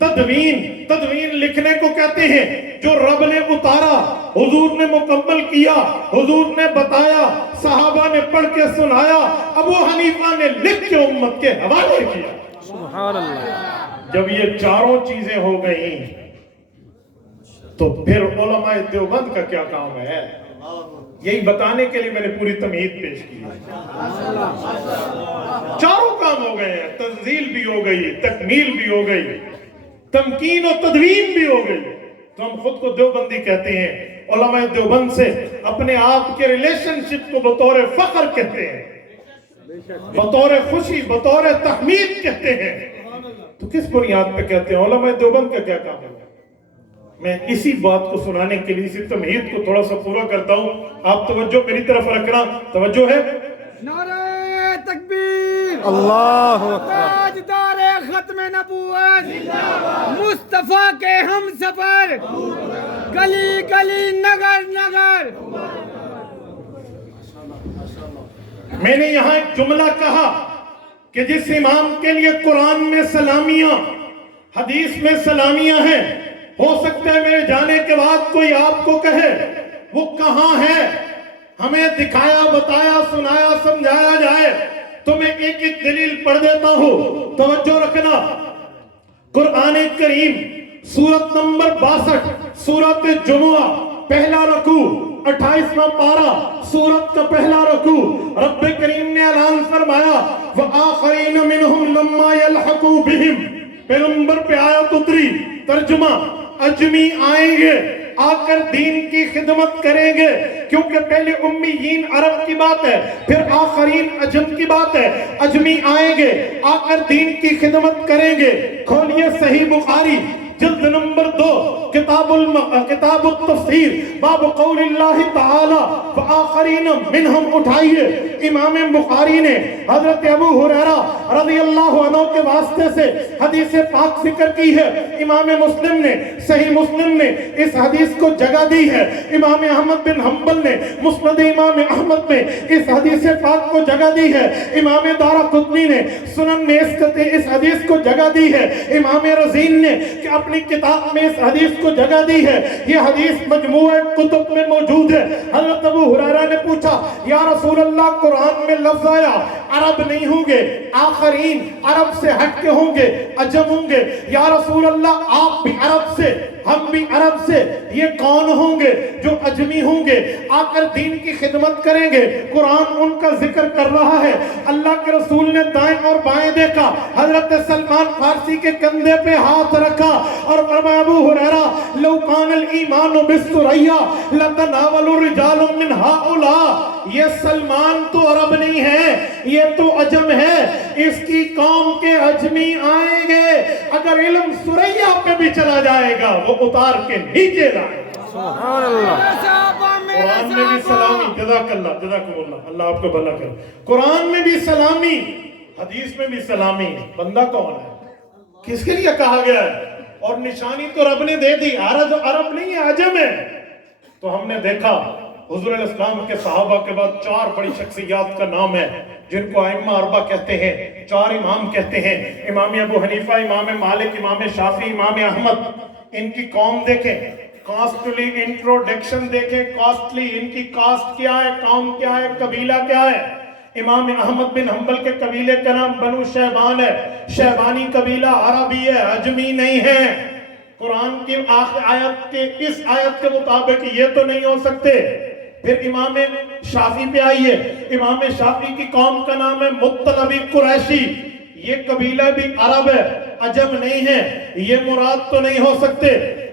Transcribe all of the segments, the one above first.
تدوین لکھنے کو کہتے ہیں جو رب نے اتارا، حضور نے مکمل کیا، حضور نے بتایا، صحابہ نے پڑھ کے سنایا، ابو حنیفہ نے لکھ کے امت کے حوالے کیا۔ سبحان اللہ۔ جب یہ چاروں چیزیں ہو گئیں تو پھر علماء دیوبند کا کیا کام ہے؟ یہی بتانے کے لیے میں نے پوری تمہید پیش کی ہے۔ چاروں کام ہو گئے ہیں، تنزیل بھی ہو گئی، تکمیل بھی ہو گئی، تمکین و تدوین بھی ہو گئی۔ تو ہم خود کو دیوبندی کہتے ہیں، علماء دیوبند سے اپنے آپ کے ریلیشن شپ کو بطور فخر کہتے ہیں، بطور خوشی، بطور تحمید کہتے ہیں۔ تو کس بنیاد پہ کہتے ہیں؟ علماء دیوبند کا کیا کام ہے؟ میں اسی بات کو سنانے کے لیے اسی تمہید کو تھوڑا سا پورا کرتا ہوں، آپ توجہ میری طرف رکھنا۔ توجہ ہے؟ نعرہ تکبیر، اللہ اکبر۔ تاجدار ختم نبوت، مصطفیٰ کے ہم سفر، گلی گلی نگر نگر۔ میں نے یہاں ایک جملہ کہا کہ جس امام کے لیے قرآن میں سلامیاں، حدیث میں سلامیاں ہیں، ہو سکتا ہے میرے جانے کے بعد کوئی آپ کو کہے وہ کہاں ہے، ہمیں دکھایا، بتایا، سنایا، سمجھایا جائے، تو میں ایک ایک دلیل پڑھ دیتا ہوں۔ توجہ رکھنا، قرآن کریم سورت نمبر 62 سورت جمعہ، پہلا رکوع، 28واں پارہ، سورت کا پہلا رکوع، رب کریم نے اعلان فرمایا وَآخَرِينَ مِنْهُمْ لَمَّا يَلْحَقُوا بِهِمْ، پیغمبر پہ آیت اتری، ترجمہ اجمی آئیں گے، آ کر دین کی خدمت کریں گے، کیونکہ پہلے امیین عرب کی بات ہے، پھر آخرین عجم کی بات ہے۔ اجمی آئیں گے، آ کر دین کی خدمت کریں گے۔ کھولیے صحیح بخاری جلد نمبر 2، کتاب التفسیر، باب قول اللہ تعالی وآخرین منہم، اٹھائیے۔ امام بخاری نے حضرت ابو ہریرہ رضی اللہ عنہ کے واسطے سے حدیث پاک ذکر کی ہے۔ امام مسلم نے صحیح مسلم نے اس حدیث کو جگہ دی ہے۔ امام احمد بن حنبل نے مسند امام احمد میں اس حدیث پاک کو جگہ دی ہے۔ امام دارقطنی نے سنن میں اس حدیث کو جگہ دی ہے۔ امام رزین نے کہ اپنی کتاب میں اس حدیث کو جگہ دی ہے۔ یہ حدیث مجموعہ کتب میں موجود ہے۔ حضرت ابو ہریرہ نے پوچھا یا رسول اللہ، قرآن میں لفظ آیا عرب نہیں ہوں گے، آخرین عرب سے ہٹ کے ہوں گے، عجم ہوں گے، یا رسول اللہ آپ بھی عرب سے، ہم بھی عرب سے، یہ کون ہوں گے جو اجمی ہوں گے، آ کر دین کی خدمت کریں گے؟ قرآن ان کا ذکر کر رہا ہے۔ اللہ کے رسول نے دائیں اور بائیں دیکھا، حضرت سلمان فارسی کے کندھے پہ ہاتھ رکھا اور فرمایا ابو ہریرہ لو کان الایمان بالثریا لتناول الرجال من هؤلاء، یہ سلمان تو عرب نہیں ہے، یہ تو عجم ہے، اس کی قوم کے اجمی آئیں گے، اگر علم ثریا پہ بھی چلا جائے گا وہ اتار کے نیچے لائے گا۔ سبحان اللہ۔ قرآن میں بھی سلامی، جزاک اللہ، جزاکم اللہ، اللہ آپ کو بھلا کرے۔ قرآن میں بھی سلامی، حدیث میں بھی سلامی۔ بندہ کون ہے؟ کس کے لیے کہا گیا ہے؟ اور نشانی تو رب نے دے دی، عرب نہیں ہے، عجم ہے۔ تو ہم نے دیکھا حضور علیہ السلام کے صحابہ کے بعد 4 بڑی شخصیات کا نام ہے جن کو ائمہ اربعہ کہتے ہیں، 4 امام کہتے ہیں، امام ابو حنیفہ، امام مالک، امام شافعی، امام احمد۔ ان کی قوم دیکھیں، کاسٹلی انٹروڈکشن دیکھیں، کاسٹلی، ان کی کاسٹ کیا ہے، قوم کیا ہے، قبیلہ کیا ہے۔ امام احمد بن حنبل کے قبیلے کا نام بنو شیبان ہے، شیبانی قبیلہ، عربی ہے، عجمی نہیں ہے۔ قرآن کی آخر آیت کے اس آیت کے مطابق یہ تو نہیں ہو سکتے۔ پھر امام شافعی پہ آئیے، امام شافعی کی قوم کا نام ہے مطلبی قریشی، یہ قبیلہ بھی عرب ہے، عجم نہیں ہے، یہ مراد تو نہیں ہو سکتے۔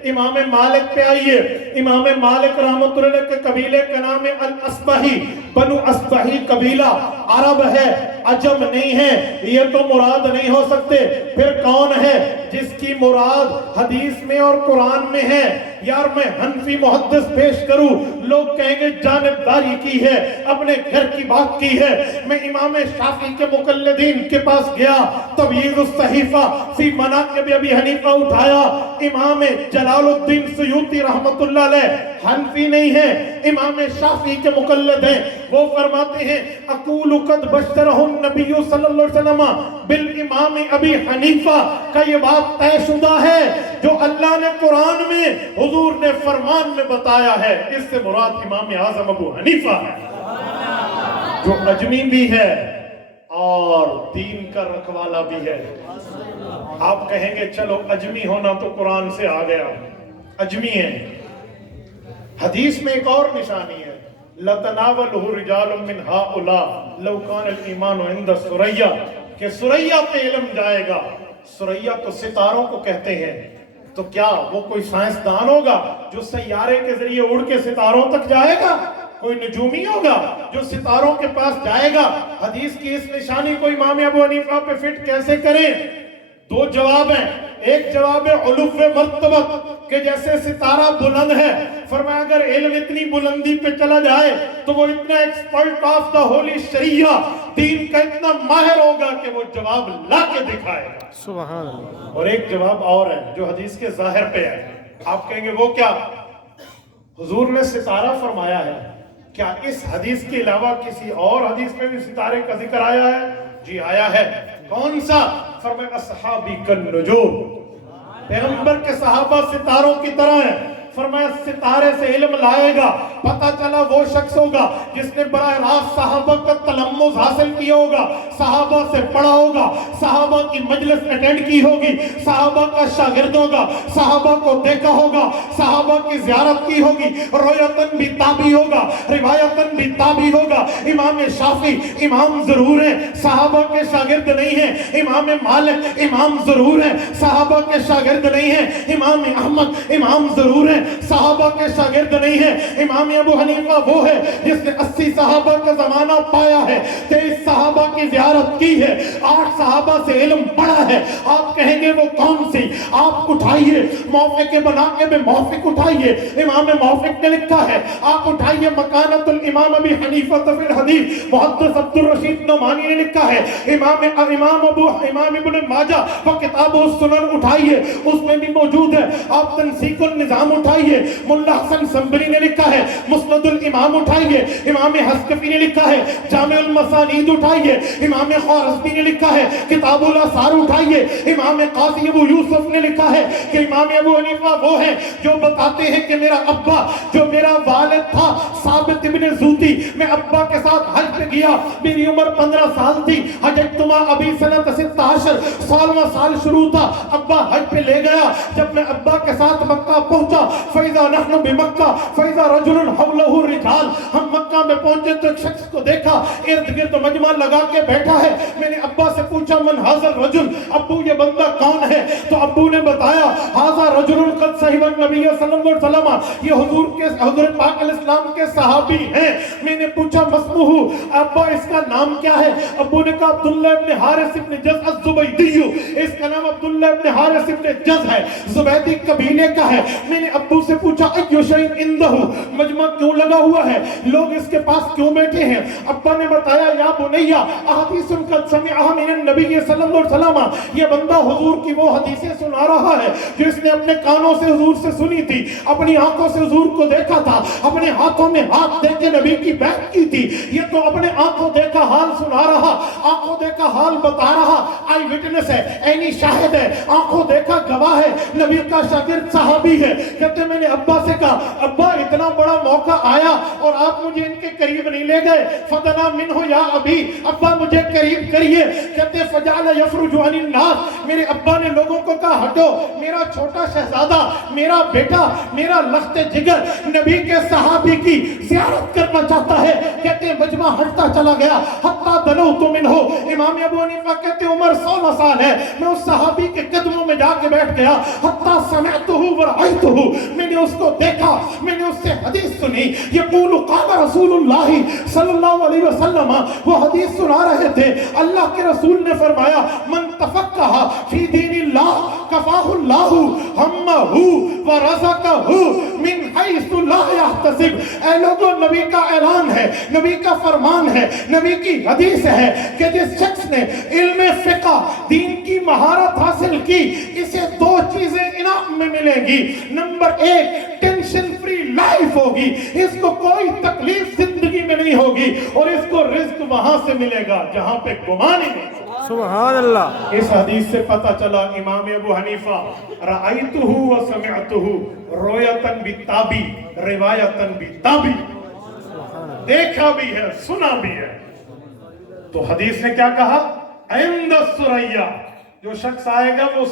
امام مالک پہ آئیے، امام مالک رحمۃ اللہ کے قبیلے کا نام ہے الاسبہی، بنو اسبہی قبیلہ، عرب ہے، عجم نہیں ہے، یہ تو مراد نہیں ہو سکتے۔ پھر کون ہے جس کی مراد حدیث میں اور قرآن میں ہے؟ یار میں حنفی محدث پیش کروں لوگ کہیں گے جانبداری کی ہے، اپنے گھر کی بات کی ہے۔ میں امام شافعی کے مقلدین کے پاس گیا، تبییض الصحیفہ فی مناقب ابی حنیفہ اٹھایا۔ امام جلال الدین سیوطی رحمت اللہ علیہ حنفی نہیں ہے، امام شافعی کے مقلد ہیں۔ وہ فرماتے ہیں اقول قد بشرہ النبی صلی اللہ علیہ وسلم بالامام ابی حنیفہ کا یہ بات طے شدہ ہے جو اللہ نے قرآن میں حضور نے فرمان میں بتایا ہے، اس سے مراد امام اعظم ابو حنیفہ ہے جو اجمی بھی ہے اور دین کا رکھوالا بھی ہے۔ آپ کہیں گے چلو اجمی ہونا تو قرآن سے آ گیا، اجمی ہے۔ حدیث میں ایک اور نشانی ہے لَتَنَاوَلُهُ رِجَالٌ مِّنْ هَٰؤُلَاءِ لَوْ كَانَ الْإِيمَانُ عِندَ سُرَيَّا کہ سُرَيّا پہ علم جائے گا۔ سُرَيّا تو ستاروں کو کہتے ہیں، تو کیا وہ کوئی سائنسدان ہوگا جو سیارے کے ذریعے اڑ کے ستاروں تک جائے گا؟ کوئی نجومی ہوگا جو ستاروں کے پاس جائے گا؟ حدیث کی اس نشانی کو امام ابو حنیفہ پہ فٹ کیسے کریں؟ دو جواب ہیں۔ ایک جواب ہے علو مرتبہ کہ جیسے ستارہ بلند ہے، فرمایا اگر علم اتنی بلندی پہ چلا جائے تو وہ اتنا ایکسپرٹ آف دا ہولی شریعہ دین کا اتنا ماہر ہوگا کہ وہ جواب لا کے دکھائے گا۔ سبحان اللہ۔ اور ایک جواب اور ہے جو حدیث کے ظاہر پہ ہے، آپ کہیں گے وہ کیا؟ حضور نے ستارہ فرمایا ہے، کیا اس حدیث کے علاوہ کسی اور حدیث میں بھی ستارے کا ذکر آیا ہے؟ جی آیا ہے۔ کون سا؟ فرمایا اصحابی کالنجوم، پیغمبر کے صحابہ ستاروں کی طرح ہیں۔ فرمایا ستارے سے علم لائے گا، پتہ چلا وہ شخص ہوگا جس نے براہ راست صحابہ کا تلمذ حاصل کیا ہوگا، صحابہ سے پڑھا ہوگا، صحابہ کی مجلس اٹینڈ کی ہوگی، صحابہ کا شاگرد ہوگا، صحابہ کو دیکھا ہوگا، صحابہ کی زیارت کی ہوگی، روایتاً بھی تابعی ہوگا، روایتاً بھی تابعی ہوگا۔ امام شافعی امام ضرور ہیں، صحابہ کے شاگرد نہیں ہیں۔ امام مالک امام ضرور ہیں، صحابہ کے شاگرد نہیں ہیں۔ امام احمد امام ضرور ہیں، صحابہ کے شاگرد نہیں ہیں۔ امام ابو حنیفہ وہ ہے جس نے 80 صحابہ کا زمانہ پایا ہے، 23 صحابہ کی زیارت کی ہے، 8 صحابہ سے علم پڑھا ہے۔ آپ کہیں گے وہ کون سی؟ آپ اٹھائیے موفق بنانے میں موفق اٹھائیے، امام موفق نے لکھا ہے۔ آپ اٹھائیے مکانت الامام ابی حنیفہ فی الحدیث، محدث عبد الرشید نعمانی نے لکھا ہے۔ امام ابن ماجہ و کتاب السنن اٹھائیے، اس میں بھی موجود ہے۔ آپ تنسیق النظام اٹھائیے، ملا حسن سنبری نے لکھا ہے۔ مسند الامام اٹھائیے، امام حسکفی نے لکھا ہے۔ جامع المسانید اٹھائیے، امام خوارزمی نے لکھا ہے۔ کتاب الاثار اٹھائیے، امام قاضی ابو یوسف نے لکھا ہے کہ امام ابو حنیفہ وہ ہے جو بتاتے ہیں کہ میرا ابا جو میرا والد تھا ثابت ابن زوتی، میں ابا کے ساتھ حج پہ گیا، میری عمر 15 سال تھی، حجتما ابی سنۃ 16 16واں سال شروع تھا، ابا حج پہ لے گیا۔ جب میں ابا کے ساتھ مکہ پہنچا، فَإِذَا نَحْنُ بِمَكَّةَ فَإِذَا رَجُلٌ حَوْلَهُ الرِّجَالُ، ہم مکہ میں پہنچے تو ایک شخص کو دیکھا ارد گرد مجمع لگا کے بیٹھا ہے۔ میں نے ابا سے پوچھا من هذا الرجل، ابو یہ بندہ کون ہے؟ تو ابو نے بتایا هذا رجل قد صحب النبی صلی اللہ علیہ وسلم، یہ حضور پاک علیہ السلام کے صحابی ہیں۔ میں نے پوچھا مسموہ، ابا اس کا نام کیا ہے؟ ابو نے کہا عبداللہ ابن حارث ابن جز الزبیدی، اس کا نام عبداللہ ابن حارث ابن جز ہے، زبیدی قبیلے کا ہے۔ میں نے ابو سے پوچھا ایو شیء عندہ، مجمع کیوں لگا ہوا ہے، لوگ اس کے پاس کیوں بیٹھے ہیں؟ ابا نے بتایا یا بنیا احادیث قد سمعها من النبی صلی اللہ علیہ وسلم، یہ بندہ حضور کی وہ حدیثیں سنا رہا ہے جو اس نے اپنے کانوں سے حضور سے سنی تھی، اپنی آنکھوں سے حضور کو دیکھا تھا، اپنے ہاتھوں میں ہاتھ دے کے نبی کی بیعت کی تھی۔ یہ تو اپنے آنکھوں دیکھا حال سنا رہا، آنکھوں دیکھا حال بتا رہا، آئی وٹنس ہے، عینی شاہد ہے، آنکھوں دیکھا گواہ ہے، نبی کا شاگرد صحابی ہے۔ کہتے میں نے ابا سے کہا ابا اتنا بڑا موقع آیا اور آپ مجھے ان کے قریب نہیں لے گئے، فدنا منہ یا ابی، ابا مجھے قریب کریے۔ کہتے فجعل یفرج عن الناس، میرے ابا نے لوگوں کو کہا ہٹو، میرا چھوٹا شہزادہ، میرا بیٹا، میرا لخت جگر نبی کے صحابی کی زیارت کرنا چاہتا ہے۔ کہتے مجمع ہٹتا چلا گیا، حتی دنوت منہ، امام ابو حنیفہ کہتے عمر 16 سال ہے، میں اس صحابی کے قدموں میں جا کے بیٹھ گیا، حتی سمعتہ ورأیتہ، میں نے اس کو دیکھا، میں نے اس سے حدیث سنی، یقول قال رسول اللہ صلی اللہ علیہ وسلم، وہ حدیث سنا رہے تھے، اللہ کے رسول نے فرمایا من تفقہ فی دین اللہ کفاہ اللہ وَأَطْعَمَهُ وَرَزَقَهُ مِنْ حَيْثُ لَا يَحْتَسِبُ۔ اے لوگوں، نبی کا اعلان ہے، نبی کا فرمان ہے، نبی کی حدیث ہے کہ جس شخص نے علم فقہ دین کی مہارت حاصل کی، اسے دو چیزیں انعام میں ملیں گی۔ نمبر ایک، ٹینشن فری لائف ہوگی، اس کو کوئی تکلیف زندگی میں نہیں ہوگی، اور اس کو رزق وہاں سے ملے گا جہاں پہ گمان ہی نہیں۔ سبحان اللہ۔ اس حدیث سے پتہ چلا امام ابو حنیفہ رأیتہ و سمعتہ رویتن بالتابی روایتن بالتابی، دیکھا بھی ہے سنا بھی ہے۔ تو حدیث نے کیا کہا؟ عند الثریا، جو شخص آئے گا وہ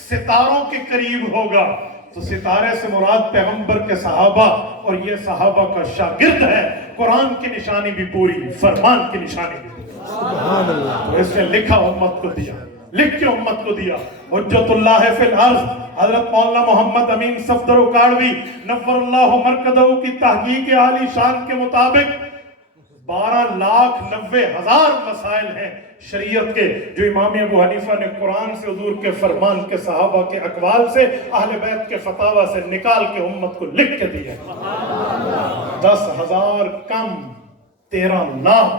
ستاروں کے قریب ہوگا۔ تو ستارے سے مراد پیغمبر کے صحابہ، اور یہ صحابہ کا شاگرد ہے۔ قرآن کی نشانی بھی پوری، فرمان کی نشانی بھی۔ سبحان اللہ۔ تو اس نے لکھا امت کو دیا، لکھ کے امت کو دیا۔ حجت اللہ فی الارض حضرت مولانا محمد امین صفدر اکاڑوی نور اللہ مرکزہ کی تحقیق عالی شان کے مطابق 12,90,000 مسائل ہیں شریعت کے، جو امام ابو حنیفہ نے قرآن سے، حضور کے فرمان کے، صحابہ کے اقوال سے، اہل بیت کے فتاوی سے نکال کے امت کو لکھ کے دیا۔ 10,000 کم 13 لاکھ،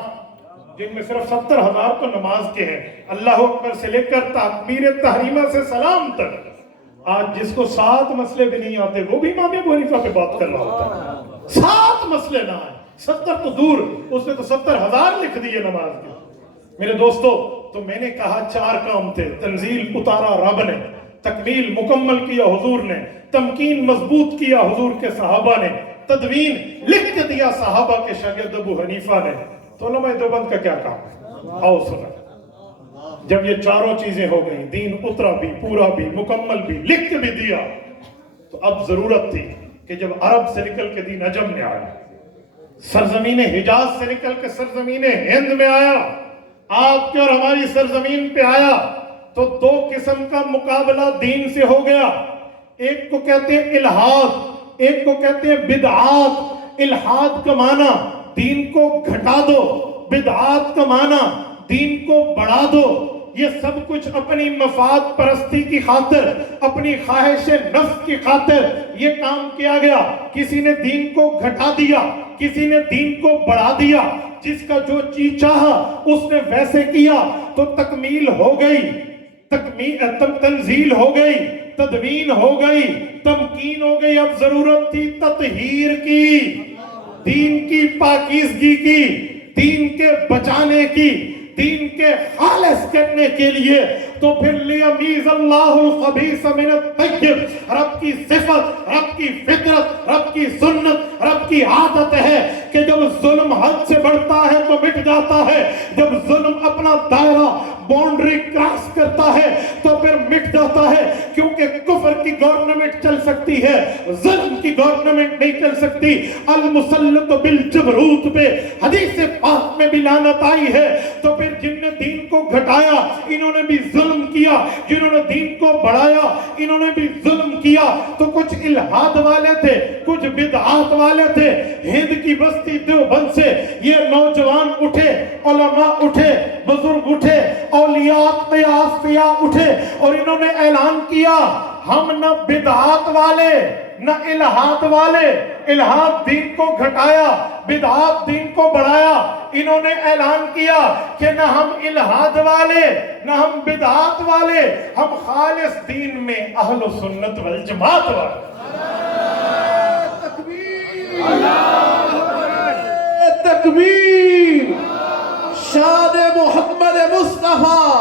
جن میں صرف 70,000 تو نماز کے ہیں، اللہ اکبر سے لے کر تکبیر تحریمہ سے سلام تک۔ آج جس کو 7 مسئلے بھی نہیں آتے وہ بھی امام ابو حنیفہ پہ بات کر رہا ہوتا ہے۔ 7 مسئلے نہ آئے، 70 تو دور، اس نے تو 70,000 لکھ دیے نماز کے۔ میرے دوستو، تو میں نے کہا 4 کام تھے۔ تنزیل اتارا رب نے، تکمیل مکمل کیا حضور نے، تمکین مضبوط کیا حضور کے صحابہ نے، تدوین لکھ کے دیا صحابہ کے شاگرد ابو حنیفہ نے۔ تو علماء دیوبند کا کیا کام ہے؟ آؤ سنا۔ جب یہ چاروں چیزیں ہو گئیں، دین اترا بھی، پورا بھی، مکمل بھی، لکھ کے بھی دیا، تو اب ضرورت تھی کہ جب عرب سے نکل کے دین عجم میں آیا، سرزمین حجاز سے نکل کے سرزمین ہند میں آیا، آپ کے اور ہماری سرزمین پہ آیا، تو 2 قسم کا مقابلہ دین سے ہو گیا۔ ایک کو کہتے ہیں الحاد، ایک کو کہتے ہیں بدعات۔ الحاد کا معنی دین کو گھٹا دو، بدعات کا معنی دین کو بڑھا دو۔ یہ سب کچھ اپنی مفاد پرستی کی خاطر، اپنی خواہش نفس کی خاطر یہ کام کیا گیا۔ کسی نے دین کو گھٹا دیا، کسی نے دین کو بڑھا دیا، جس کا جو چیز چاہا اس نے ویسے کیا، تو تکمیل ہو گئی، تنزیل ہو گئی، تدوین ہو گئی، تمکین ہو گئی۔ اب ضرورت تھی تطہیر کی، دین کی پاکیزگی کی، دین کے بچانے کی، دین کے خالص کرنے کے لیے۔ تو پھر لیمیز اللہ الخبیث من الطیب، رب کی صفت، رب کی فطرت، رب کی سنت، رب کی عادت ہے کہ جب ظلم حد سے بڑھتا ہے تو مٹ جاتا ہے، جب ظلم اپنا دائرہ باؤنڈری کراس کرتا ہے تو پھر مٹ جاتا ہے، کیونکہ کفر کی گورنمنٹ چل سکتی ہے، ظلم کی گورنمنٹ نہیں چل سکتی۔ المسلط بالجبروت پہ حدیث پاک میں بھی لعنت آئی ہے۔ تو پھر جن نے دین کو گھٹایا انہوں نے بھی ظلم کیا، جنہوں نے دین کو بڑھایا انہوں نے بھی ظلم کیا۔ تو کچھ الہاد والے تھے، کچھ بدعات والے تھے۔ ہند کی بستی دیوبند سے یہ نوجوان اٹھے، علماء اٹھے، بزرگ اٹھے، اولیاء قیاسیہ اٹھے، اور انہوں نے اعلان کیا ہم نہ بدعات والے نہ الہاد والے۔ الہاد دین کو گھٹایا، بدعات دین کو بڑھایا۔ انہوں نے اعلان کیا کہ نہ ہم الہاد والے نہ ہم بدعات والے، ہم خالص دین میں اہل سنت والجماعت والے۔ تکبیر، شان محمد مصطفیٰ،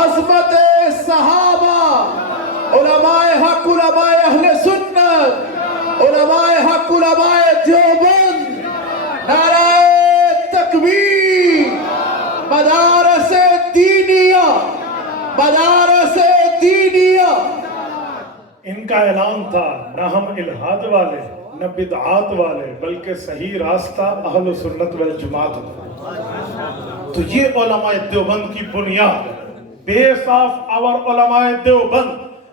عظمت صحابہ، علماء حق، علماء اہل سنت، علماء حق، علماء دیوبند، نعرہ تکبیر، مدارس دینیہ، مدارس دینیہ۔ ان کا اعلان تھا نہ ہم الہاد والے نہ بدعات والے، بلکہ صحیح راستہ اہل سنت والجماعت کا۔ تو یہ علماء دیوبند کی بنیاد، بیس آف آور علماء دیوبند،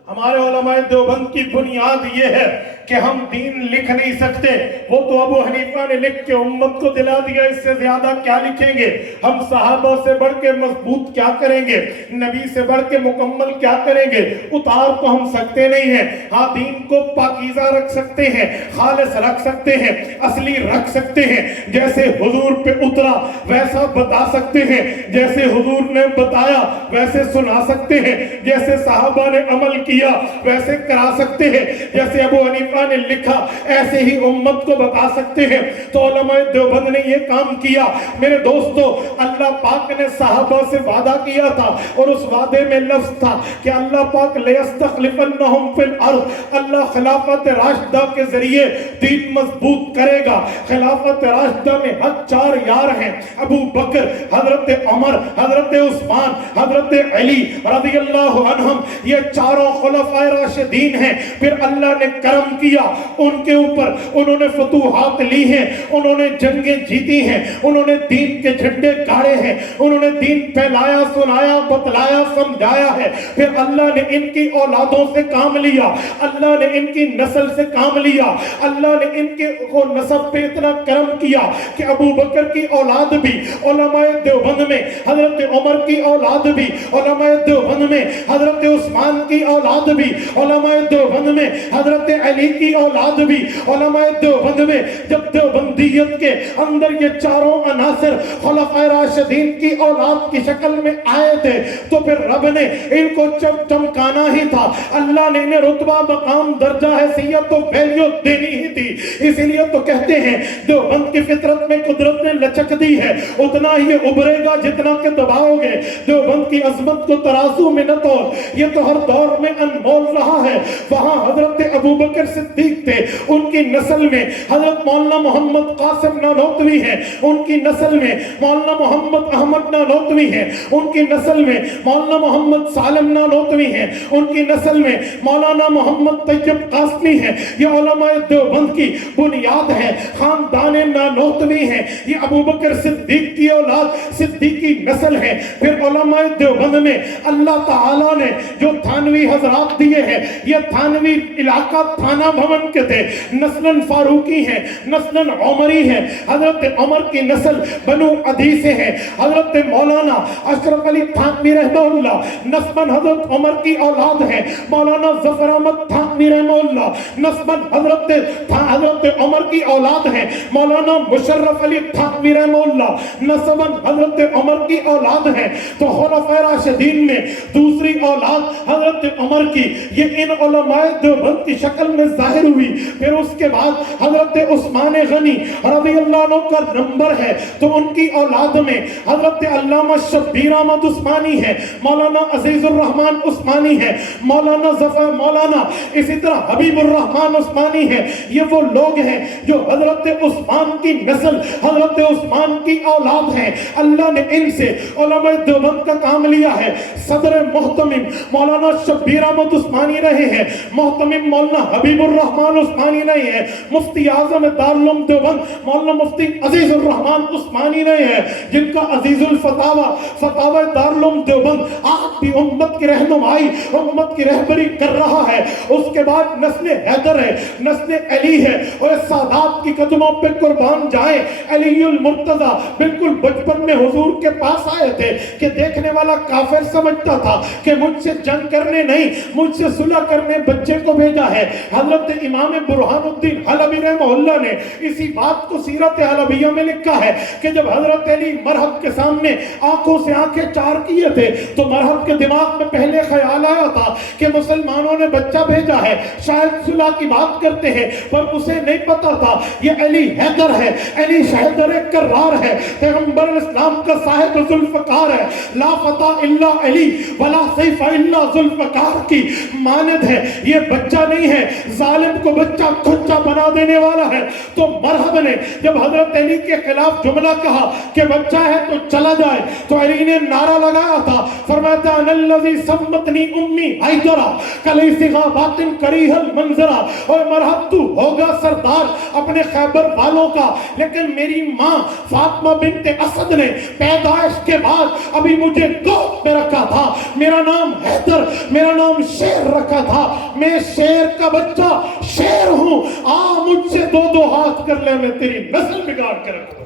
ہمارے علماء دیوبند کی بنیاد یہ ہے کہ ہم دین لکھ نہیں سکتے، وہ تو ابو حنیفہ نے لکھ کے امت کو دلا دیا، اس سے زیادہ کیا لکھیں گے؟ ہم صحابہ سے بڑھ کے مضبوط کیا کریں گے؟ نبی سے بڑھ کے مکمل کیا کریں گے؟ اتار تو ہم سکتے نہیں ہیں، ہاں دین کو پاکیزہ رکھ سکتے ہیں، خالص رکھ سکتے ہیں، اصلی رکھ سکتے ہیں، جیسے حضور پہ اترا ویسا بتا سکتے ہیں، جیسے حضور نے بتایا ویسے سنا سکتے ہیں، جیسے صحابہ نے عمل کیا ویسے کرا سکتے ہیں، جیسے ابو حنیفہ نے لکھا ایسے ہی امت کو بتا سکتے ہیں۔ تو علماء دیوبند نے یہ کام کیا۔ میرے دوستو، اللہ پاک نے صحابہ سے وعدہ کیا تھا، اور اس وعدے میں لفظ تھا کہ اللہ پاک لَيَسْتَخْلِفَنَّهُمْ فِي الْأَرْضِ، اللہ خلافت راشدہ کے ذریعے دین مضبوط کرے گا۔ خلافت راشدہ میں حق 4 یار ہیں، ابو بکر، حضرت عمر، حضرت عثمان، حضرت علی رضی اللہ عنہم، یہ چاروں خلفائے راشدین ہیں۔ پھر اللہ نے کرم کیا ان کے اوپر، انہوں نے فتوحات لی ہیں، انہوں نے جنگیں جیتی ہیں، انہوں نے دین کے جھنڈے گاڑے ہیں، انہوں نے دین پھیلایا، سنایا، بتلایا، سمجھایا ہے۔ پھر اللہ نے ان کی اولادوں سے کام لیا، اللہ نے ان کی نسل سے کام لیا، اللہ نے ان کے نسب پہ اتنا کرم کیا کہ ابو بکر کی اولاد بھی علماء دیوبند میں، حضرت عمر کی اولاد بھی علماء دیوبند میں، حضرت عثمان کی اولاد بھی علماء دیوبند میں، حضرت علی کی اولاد بھی علماء دیوبند میں۔ جب دیوبندیت کے اندر یہ چاروں عناصر خلفائے راشدین کی اولاد کی شکل میں آئے تھے، تو پھر رب نے ان کو چمکانا ہی تھا، اللہ نے انہیں رتبہ، مقام، درجہ، حیثیت و ویلیو دینی ہی تھی۔ اسی لیے تو کہتے ہیں دیوبند کی فطرت میں قدرت نے لچک دی ہے، اتنا ہی ابھرے گا جتنا کہ دباؤ گے۔ دیوبند کی عظمت کو ترازو میں نہ تول، یہ تو ہر دور میں انمول رہا ہے۔ وہاں حضرت ابو بکر صدیق تھے، ان کی نسل میں حضرت مولانا محمد قاسم نانوتوی ہیں، ان کی نسل میں مولانا محمد احمد نانوتوی ہیں، ان کی نسل میں مولانا محمد سالم نانوتوی ہیں، ان کی نسل میں مولانا محمد طیب قاسمی ہیں۔ یہ علماء دیوبند کی بنیاد ہے، خاندان نانوتوی ہیں، یہ ابو بکر صدیق کی اولاد، صدیقی نسل ہے۔ پھر علماء دیوبند میں اللہ تعالیٰ نے جو تھانوی حضرات دیے ہیں، یہ تھانوی علاقہ تھانہ بھون کے تھے، نسلن فاروقی ہیں، نسلن عمری ہیں۔ حضرت عمر کی نسل بنو عدی سے ہے، حضرت مولانا اشرف علی تھانوی رحمہ اللہ نسباً حضرت عمر کی اولاد ہیں، مولانا ظفر احمد تھانوی رحمہ اللہ نسباً حضرت عمر کی اولاد ہیں، مولانا مشرف علی تھانوی رحمہ اللہ نسباً حضرت عمر کی اولاد ہیں۔ تو خلفائے راشدین میں دوسری اولاد حضرت عمر کی یہ ان علماء دیوبند کی شکل میں ظاہر ہوئی۔ پھر اس کے بعد حضرت عثمان غنی رضی اللہ عنہ کا نمبر ہے، تو ان کی اولاد میں حضرت علامہ شبیر احمد عثمانی ہے، مولانا عزیز الرحمن عثمانی ہے، مولانا ظفر، مولانا اسی طرح حبیب الرحمن عثمانی ہے۔ یہ وہ لوگ ہیں جو حضرت عثمان کی نسل، حضرت عثمان کی اولاد ہیں۔ اللہ نے ان سے علماء دیوبند کا کام لیا ہے۔ صدر محتمم مولانا شبیر احمد عثمانی رہے ہیں، محتمم مولانا حبیب الرحمن عثمانی رہے ہیں، مفتی اعظم دارالعلوم دیوبند مولانا مفتی عزیز الرحمن عثمانی رہے ہیں، جن کا عزیز الفتاوی فتاوی دارالعلوم دیوبند آپ بھی امت کی رہنمائی، امت کی رہبری کر رہا ہے۔ اس کے بعد نسل حیدر ہے، نسل علی ہے، اور سادات کی قدموں پہ قربان جائیں۔ علی المرتضی بالکل بچپن میں حضور کے پاس آئے تھے کہ دیکھنے والا کافر سمجھتا تھا کہ مجھ سے جنگ کرنے نہیں، مجھ سے صلح کرنے بچے کو بھیجا ہے۔ حضرت امام برہان الدین حلبی رحمہ اللہ نے اسی بات کو سیرت حلبیہ میں لکھا ہے کہ جب حضرت علی مرحب کے سامنے آنکھوں سے آنکھیں چار کیے تھے، تو مرحب کے دماغ میں پہلے خیال آیا تھا کہ مسلمانوں نے بچہ بھیجا ہے، شاید صلح کی بات کرتے ہیں، پر اسے نہیں پتا تھا یہ علی حیدر ہے، علی حیدر کرار ہے، پیغمبر اسلام کا صاحب ذوالفقار ہے، لا فتح الا علی ولا سیف الا ذوالفقار کی مانند ہے۔ یہ بچہ نہیں ہے، ظالم کو بچہ کھچا بنا دینے والا ہے۔ تو مرحب نے جب حضرت علی کے خلاف جملہ کہا کہ بچہ ہے تو چلا جائے، تو علی نے نعرہ لگایا تھا، فرمایا تھا ان الذی سمتنی امی حیدرہ کلیس غابات کریہ المنظرہ، اور مرحب تو ہوگا سردار اپنے خیبر والوں کا، لیکن میری ماں فاطمہ بنت اسد نے پیدائش کے بعد ابھی مجھے گود میں رکھا تھا، میرا نام حیدر، میرا نام شیر رکھا تھا، میں شیر کا بچہ شیر ہوں، آ مجھ سے دو دو ہاتھ کر لے، میں تیری نسل بگاڑ کے رکھوں۔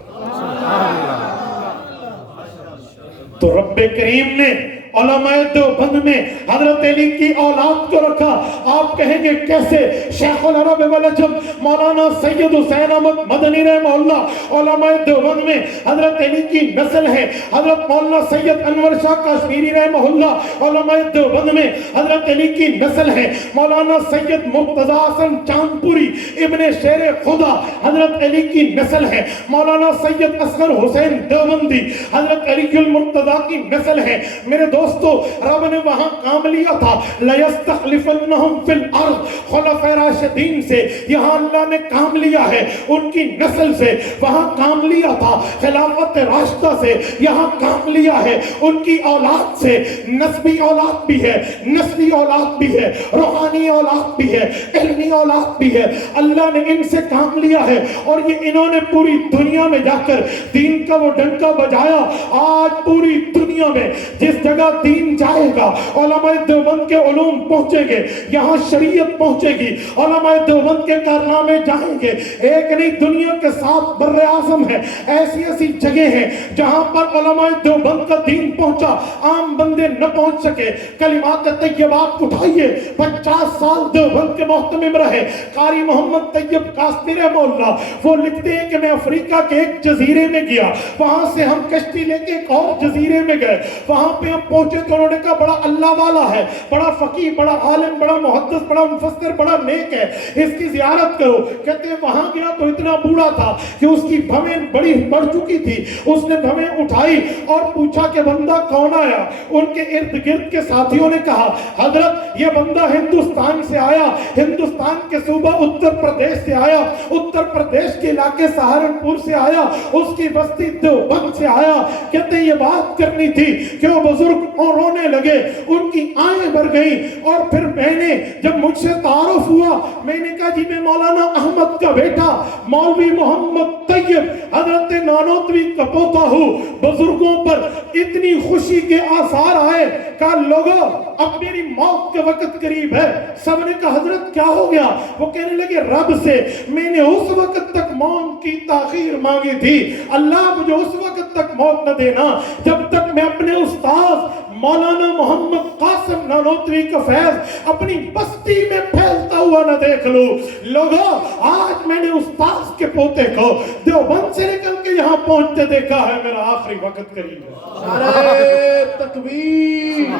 تو رب کریم نے علماء دیوبند میں حضرت علی کی اولاد کو رکھا۔ آپ کہیں گے کیسے؟ شیخ العرب والعجم مولانا سید حسین احمد مدنی رحمہ اللہ علماء دیوبند میں حضرت علی کی نسل ہے۔ حضرت مولانا سید انور شاہ کشمیری رحمہ اللہ علماء دیوبند میں حضرت علی کی نسل ہے۔ مولانا سید مرتضی حسن چاندپوری ابن شیر خدا حضرت علی کی نسل ہے۔ مولانا سید اصغر حسین دیوبندی حضرت علی المرتضی کی نسل ہے۔ میرے دوستو، رب نے وہاں کام لیا تھا لَيَسْتَخْلِفَنَّهُمْ فِي الْأَرْضِ، خلفائے راشدین سے یہاں اللہ نے کام لیا ہے، ان کی نسل سے وہاں کام لیا تھا، خلافت راشدہ سے یہاں کام لیا ہے، ان کی اولاد سے، نسبی اولاد بھی ہے، نسلی اولاد بھی ہے، روحانی اولاد بھی ہے، علمی اولاد بھی ہے، اللہ نے ان سے کام لیا ہے، اور یہ انہوں نے پوری دنیا میں جا کر دین کا وہ ڈنکا بجایا۔ آج پوری دنیا میں جس جگہ دین جائے گا، علماء دیوبند کے علوم پہنچیں گے، یہاں شریعت پہنچے گی، علماء دیوبند کے کارنامے جائیں گے۔ ایک نہیں، دنیا کے 7 بر اعظم ہیں، ایسی ایسی جگہ ہیں جہاں پر علماء دیوبند کا دین پہنچا، عام بندے نہ پہنچ سکے۔ کلمات طیبات اٹھائیے، 50 سال دیوبند کے محتمم رہے قاری محمد طیب قاسمی رحمہ اللہ، وہ لکھتے ہیں کہ میں افریقہ کے ایک جزیرے میں گیا، وہاں سے ہم کشتی لے کے ایک اور جزیرے میں گئے، وہاں پہ ہم پہنچے تو انہوں نے کہا بڑا اللہ والا ہے، بڑا فقیہ، بڑا عالم، بڑا محدث، بڑا مفسر، بڑا نیک ہے، اس کی زیارت کرو۔ کہتے ہیں وہاں گیا تو اتنا بوڑھا تھا کہ اس کی بھویں بڑی بڑھ چکی تھی، اس نے بھویں اٹھائی اور پوچھا کہ بندہ کون آیا؟ ان کے ارد گرد کے ساتھیوں نے کہا حضرت یہ بندہ ہندوستان سے آیا، ہندوستان کے صوبہ اتر پردیش سے آیا، اتر پردیش کے علاقے سہارنپور سے آیا، اس کی بستی دیوبند سے آیا۔ کہتے ہیں یہ بات کرنی تھی کہ وہ بزرگ اور رونے لگے، ان کی آنکھیں بھر گئیں، اور پھر میں نے جب مجھ سے تعارف ہوا میں نے کہا جی میں مولانا احمد کا بیٹا مولوی محمد طیب حضرت نانوتوی کا پوتا ہوں۔ بزرگوں پر اتنی خوشی کے آثار آئے، کہا لوگو اب میری موت کے وقت قریب ہے۔ سب نے کہا حضرت کیا ہو گیا؟ وہ کہنے لگے رب سے میں نے اس وقت تک موت کی تاخیر مانگی تھی، اللہ مجھے اس وقت تک موت نہ دینا جب تک میں اپنے استاد مولانا محمد قاسم نانوتوی کا فیض اپنی بستی میں پھیلتا ہوا نہ دیکھ لوں۔ لوگوں آج میں نے استاد کے پوتے کو دیوبند سے نکل کے یہاں پہنچتے دیکھا ہے، میرا آخری وقت قریب ہے۔ نعرہ تکبیر،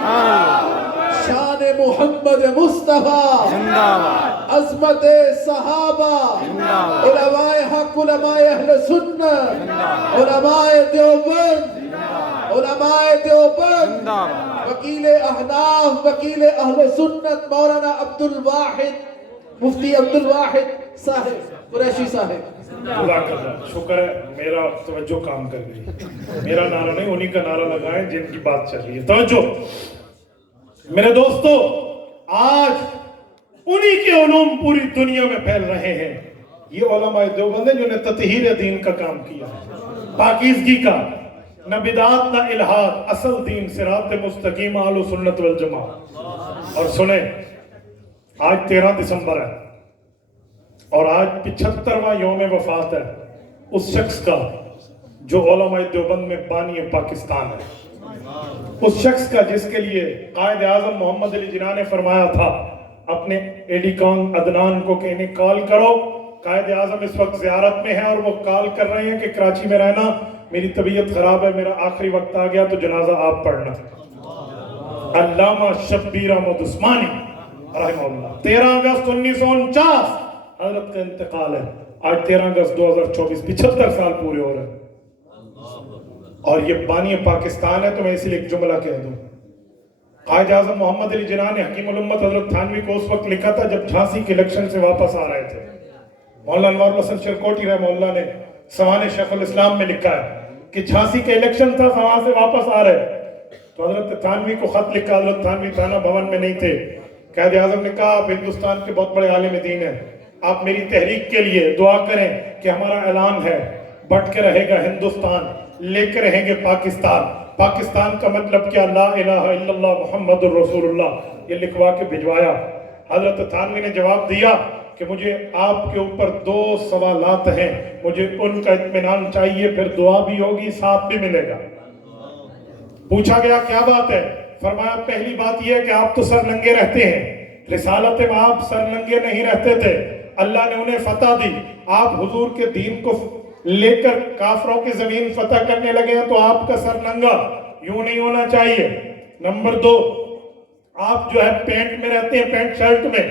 شان محمد مصطفیٰ، عظمت صحابہ، علماء حق، علماء اہل سنت، علماء دیوبند، علماء دیوبند، وکیل احناف، وکیل اہل سنت مولانا عبدالواحد، مفتی عبدالواحد صاحب قریشی صاحب۔ جزاک اللہ، شکر ہے میرا توجہ کام کر گئی، میرا نعرہ نہیں انہی کا نعرہ لگائیں جن کی بات چل رہی ہے۔ توجہ میرے دوستو، آج انہی کے علوم پوری دنیا میں پھیل رہے ہیں۔ یہ علماء دیوبند ہیں جنہوں نے تطہیر دین کا کام کیا ہے، پاکیزگی کا، نہ بدعات نہ الہاد، اصل دین صراط مستقیم اہل سنت والجماعت۔ اور سنیں آج 13 دسمبر ہے اور آج 75واں یوم وفات ہے اس شخص کا جو علماء دیوبند میں بانی پاکستان ہے، اس شخص کا جس کے لیے قائد اعظم محمد علی جناح نے فرمایا تھا اپنے ایڈی کان عدنان کو کہ انہیں کال کرو، قائد اعظم اس وقت زیارت میں ہے اور وہ کال کر رہے ہیں کہ کراچی میں رہنا، میری طبیعت خراب ہے، میرا آخری وقت آ گیا تو جنازہ آپ پڑھنا۔ علامہ شبیر احمد عثمانی رحمہ اللہ، 13 اگست 1949 حضرت کا انتقال ہے۔ آج 13 اگست 2024 75 سال پورے ہو رہے ہیں، اور یہ بانی پاکستان ہے۔ تو میں اسی لیے ایک جملہ کہہ دوں، قائد اعظم محمد علی جناح نے حکیم الامت حضرت تھانوی کو اس وقت لکھا تھا جب جھانسی کے الیکشن سے واپس آ رہے تھے۔ مولانا انوار الحسن شرکوٹی رحمہ اللہ نے سوانح شیخ الاسلام میں لکھا ہے کہ جھانسی کے الیکشن تھا، وہاں سے واپس آ رہے تو حضرت تھانوی کو خط لکھا، حضرت تھانوی تھانہ بھون میں نہیں تھے۔ قائد اعظم نے کہا آپ ہندوستان کے بہت بڑے عالم دین ہیں، آپ میری تحریک کے لیے دعا کریں کہ ہمارا اعلان ہے بٹ کے رہے گا ہندوستان، لے کے رہیں گے پاکستان، پاکستان کا مطلب کیا؟ لا الہ الا اللہ محمد الرسول اللہ، یہ لکھوا کے بھجوایا۔ حضرت تھانوی نے جواب دیا کہ مجھے آپ کے اوپر 2 سوالات ہیں، مجھے ان کا اطمینان چاہیے، پھر دعا بھی ہوگی، ساتھ بھی ملے گا۔ پوچھا گیا کیا بات ہے؟ فرمایا پہلی بات یہ ہے کہ آپ تو سر ننگے رہتے ہیں، رسالت میں آپ سر ننگے نہیں رہتے تھے، اللہ نے انہیں فتح دی، آپ حضور کے دین کو لے کر کافروں کی زمین فتح کرنے لگے ہیں، تو آپ کا سر ننگا یوں نہیں ہونا چاہیے۔ نمبر 2، آپ جو ہے پینٹ میں رہتے ہیں، پینٹ شرٹ میں،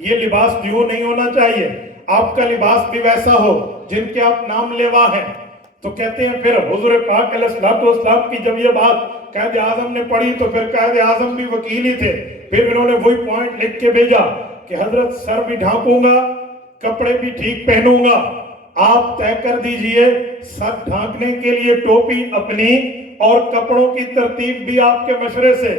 یہ لباس یوں نہیں ہونا چاہیے، آپ کا لباس بھی ویسا ہو جن کے آپ نام لیوا ہیں۔ تو کہتے ہیں پھر حضور پاک علیہ السلام کی جب یہ بات قائد اعظم نے پڑھی تو پھر قائد اعظم بھی وکیل ہی تھے، پھر انہوں نے وہی پوائنٹ لکھ کے بھیجا کہ حضرت سر بھی ڈھانپوں گا، کپڑے بھی ٹھیک پہنوں گا، آپ طے کر دیجئے سر ڈھانکنے کے لیے ٹوپی اپنی اور کپڑوں کی ترتیب بھی آپ کے مشورے سے۔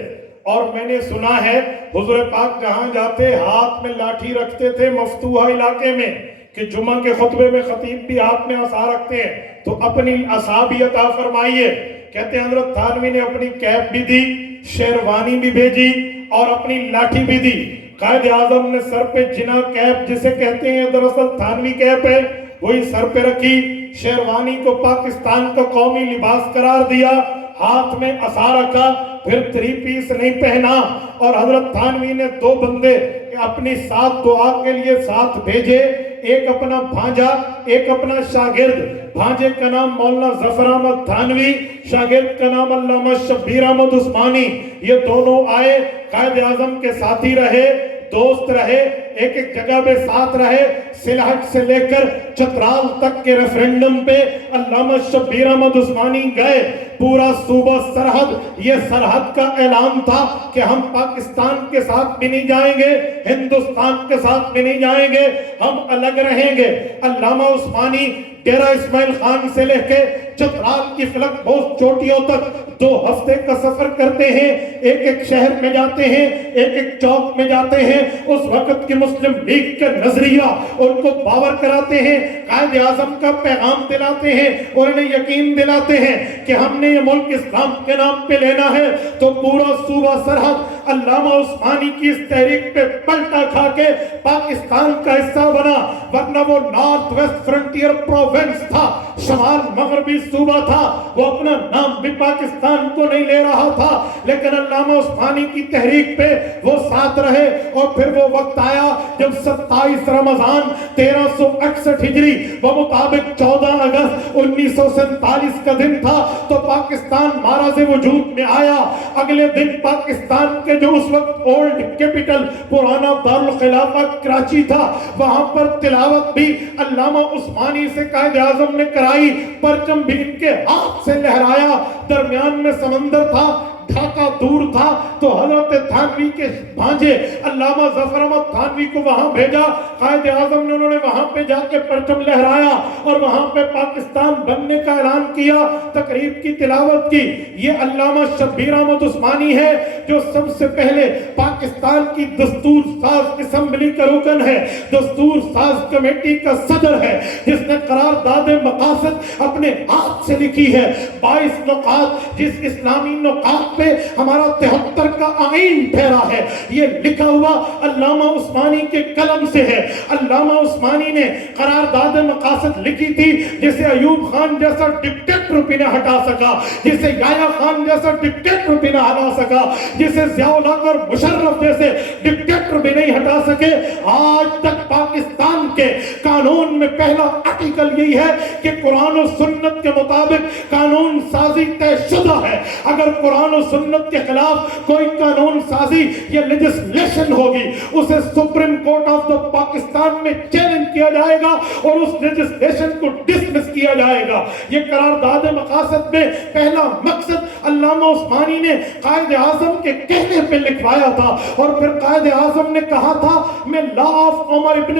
اور میں نے سنا ہے حضور پاک جہاں جاتے ہاتھ میں لاٹھی رکھتے تھے مفتوحہ علاقے میں، کہ جمعہ کے خطبے میں خطیب بھی ہاتھ میں عصا رکھتے ہیں، تو اپنی عصا بھی عطا فرمائیے۔ کہتے ہیں حضرت تھانوی نے اپنی کیپ بھی دی، شیروانی بھی بھیجی اور اپنی لاٹھی بھی دی۔ قائد اعظم نے سر پہ جنا کیپ جسے کہتے ہیں دراصل تھانوی کیپ ہے، وہی سر پہ رکھی، شیروانی کو پاکستان کا قومی لباس قرار دیا، ہاتھ میں عصا رکھا، پھر 3 پیس نہیں پہنا، اور حضرت تھانوی نے 2 بندے اپنی ساتھ دعا کے لیے ساتھ بھیجے، ایک اپنا بھانجا، ایک اپنا شاگرد۔ بھانجے کا نام مولانا ظفر احمد تھانوی، شاگرد کا نام علامہ شبیر احمد عثمانی۔ یہ دونوں آئے، قائد اعظم کے ساتھی رہے، دوست رہے، ایک ایک جگہ پہ ساتھ رہے، سلہٹ سے لے کر چترال تک کے ریفرنڈم پہ علامہ شبیر احمد عثمانی گئے۔ پورا صوبہ سرحد، یہ سرحد کا اعلان تھا کہ ہم پاکستان کے ساتھ بھی نہیں جائیں گے، ہندوستان کے ساتھ بھی نہیں جائیں گے، ہم الگ رہیں گے۔ علامہ عثمانی ڈیرہ اسماعیل خان سے لے کے چترال کی فلک بوس چوٹیوں تک 2 ہفتے کا سفر کرتے ہیں، ایک ایک شہر میں جاتے ہیں، ایک ایک چوک میں جاتے ہیں، اس وقت کی مسلم لیگ کا نظریہ ان کو باور کراتے ہیں، قائد اعظم کا پیغام دلاتے ہیں اور انہیں یقین دلاتے ہیں کہ ہم نے یہ ملک اسلام کے نام پہ لینا ہے۔ تو پورا صوبہ سرحد علامہ عثمانی کی اس تحریک پہ پلٹا کھا کے پاکستان کا حصہ بنا، ورنہ وہ نارتھ ویسٹ فرنٹیئر پروونس تھا، شمال مغربی صوبہ تھا، وہ اپنا نام بھی پاکستان کو نہیں لے رہا تھا، لیکن علامہ عثمانی کی تحریک پہ وہ ساتھ رہے۔ اور پھر وہ وقت آیا جب 27 رمضان 1361 ہجری بمطابق 14 اگست 1947 کا دن تھا، تو پاکستان ماراز وجود میں آیا۔ اگلے دن پاکستان کے جو اس وقت اولڈ کیپٹل پرانا دارالخلافہ کراچی تھا، وہاں پر تلاوت بھی علامہ عثمانی سے قائد اعظم نے کرائی، پرچم بھی ان کے ہاتھ سے لہرایا۔ درمیان میں سمندر تھا، ڈھاکہ دور تھا، تو حضرت تھانوی کے بھانجے علامہ ظفر احمد تھانوی کو وہاں بھیجا۔ قائد اعظم نے انہوں نے وہاں پہ جا کے پرچم لہرایا اور وہاں پہ پاکستان بننے کا اعلان کیا، تقریب کی تلاوت کی۔ یہ علامہ شبیر احمد عثمانی ہے جو سب سے پہلے پاکستان کی دستور ساز اسمبلی کا رکن ہے، دستور ساز کمیٹی کا صدر ہے، جس نے قرارداد مقاصد اپنے ہاتھ سے لکھی ہے۔ 22 نقاط، جس اسلامی نقاط پہ ہمارا 73 کا آئین ٹھہرا ہے، یہ لکھا ہوا علامہ عثمانی کے قلم سے ہے۔ علامہ عثمانی نے قرارداد مقاصد لکھی تھی جسے ایوب خان جیسا ڈکٹیٹر بھی نہ ہٹا سکا، جسے یحییٰ خان جیسا ڈکٹیٹر بھی نہ ہٹا سکا، جسے ضیاء الحق اور مشرف جیسے ڈکٹیٹر بھی نہیں ہٹا سکے۔ آج تک پاکستان کے قانون میں پہلا آرٹیکل یہی ہے کہ قرآن و سنت کے مطابق قانون سازی طے شدہ ہے۔ اگر قرآن و سنت کے خلاف کوئی قانون سازی یا لیجسلیشن ہوگی، اسے supreme court of the Pakistan میں چیلنج کیا جائے گا اور اس لیجسلیشن کو ڈسمس کیا جائے گا۔ یہ قرارداد مقاصد میں پہلا مقصد علامہ عثمانی نے قائد اعظم کے کہنے پہ لکھوایا تھا، اور پھر قائد اعظم نے کہا تھا میں لا آف عمر ابن